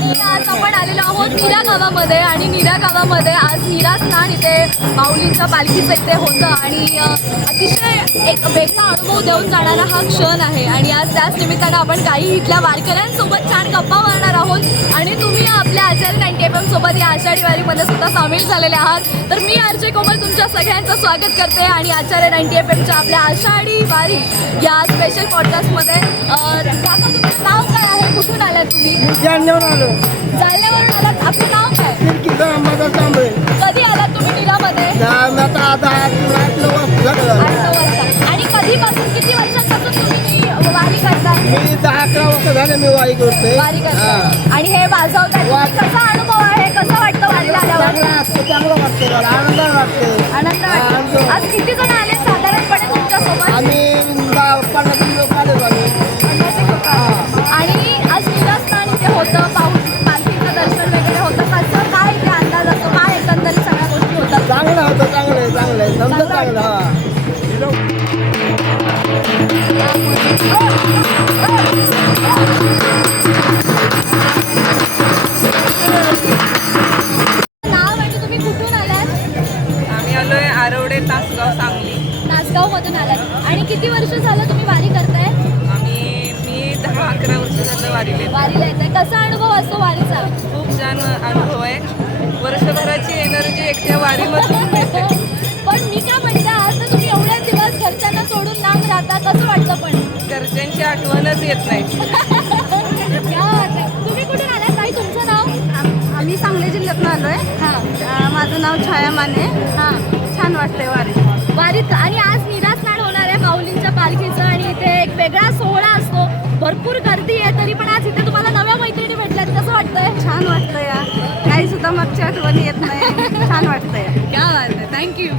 आणि आज आपण आलेलो आहोत नीरा गावामध्ये आणि नीरा गावामध्ये आज नीरा स्नान इथे माऊलींचा पालखीचं इथे होतं आणि अतिशय एक वेगळा अनुभव देऊन जाणारा हा क्षण आहे. आणि आज त्याच निमित्तानं आपण काही इथल्या वारकऱ्यांसोबत छान गप्पा मारणार आहोत. आणि तुम्ही आपल्या आचार्य नाईन्टी सोबत या आषाढी वारीमध्ये सुद्धा सामील झालेले आहात. तर मी आरजे कोमल तुमच्या सगळ्यांचं स्वागत करते आणि आचार्य नाईन्टी एफ एमच्या आपल्या आषाढी वारी या स्पेशल पॉडकास्टमध्ये काका तुमचं नाव काय आहे? कुठून आलात तुम्ही? आलो जालन्यावरून आलात. आपलं नाव काय? कधी झाले मी वारी आणि हे वाजवताय तुम्ही कसा अनुभव आहे? कसं वाटतं वारीला आल्यावर चांगला असतो चांगलं वाटते मला. आनंद वाटते. आनंद वाटतो. आनंद. आज किती जण आले साधारणपणे तुमच्यासोबत? आम्ही पन्नास लोक आले आणि आज निरास्थान इथे होतं पाऊस पालखीचं दर्शन वगैरे होतं. कसं काय इथे अंदाज असतो? काय एकंदरीत सगळ्या गोष्टी होतात? चांगलं होतं चांगलं आहे चांगलं आहे. चांगलं तासगाव सांगली. नाचगाव मधून आलात. आणि किती वर्ष झालं तुम्ही वारी करताय? आम्ही मी दहा अकरा वर्ष झालं वारीले वारीला येताय कसा अनुभव असतो वारीचा? खूप छान अनुभव आहे. वर्षभराची एनर्जी एकट्या वारीमधून घरच्यांची आठवणच येत नाही. क्या बात आहे. तुम्ही कुठून आलात ताई? तुमचं नाव? आम्ही सांगली जिल्ह्यातून आलोय. हां. अं, माझं नाव छाया माने. हां. छान वाटतंय वारी. वारीत आणि आज निरास्नान होणार आहे माऊलींच्या पालखीचं आणि इथे एक वेगळा सोहळा असतो. भरपूर गर्दी आहे तरी पण आज इथे तुम्हाला नव्या मैत्रिणी भेटल्यात. कसं वाटतंय? छान वाटतंय काही सुद्धा मागच्या आठवणी येत नाही. छान वाटतंय. क्या आहे थँक्यू